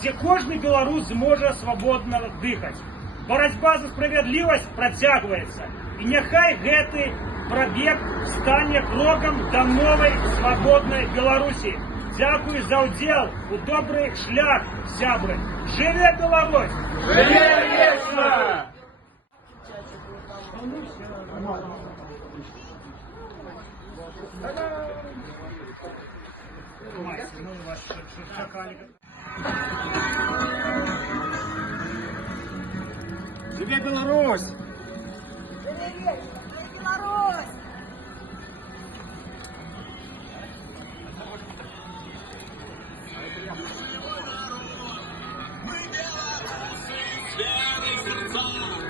дзе кожны беларус зможа свабодна дыхаць. Барацьба за справядлівасць працягваецца. І няхай гэты прабег стане крокам да новай свабоднай Беларусі. Дзякуй за ўдзел у добры шлях, сябры. Жыве Беларусь! Жыве вечна! Жыве Беларусь! Жыве вечна! Беларусь! Мы белорусы, веры сердца.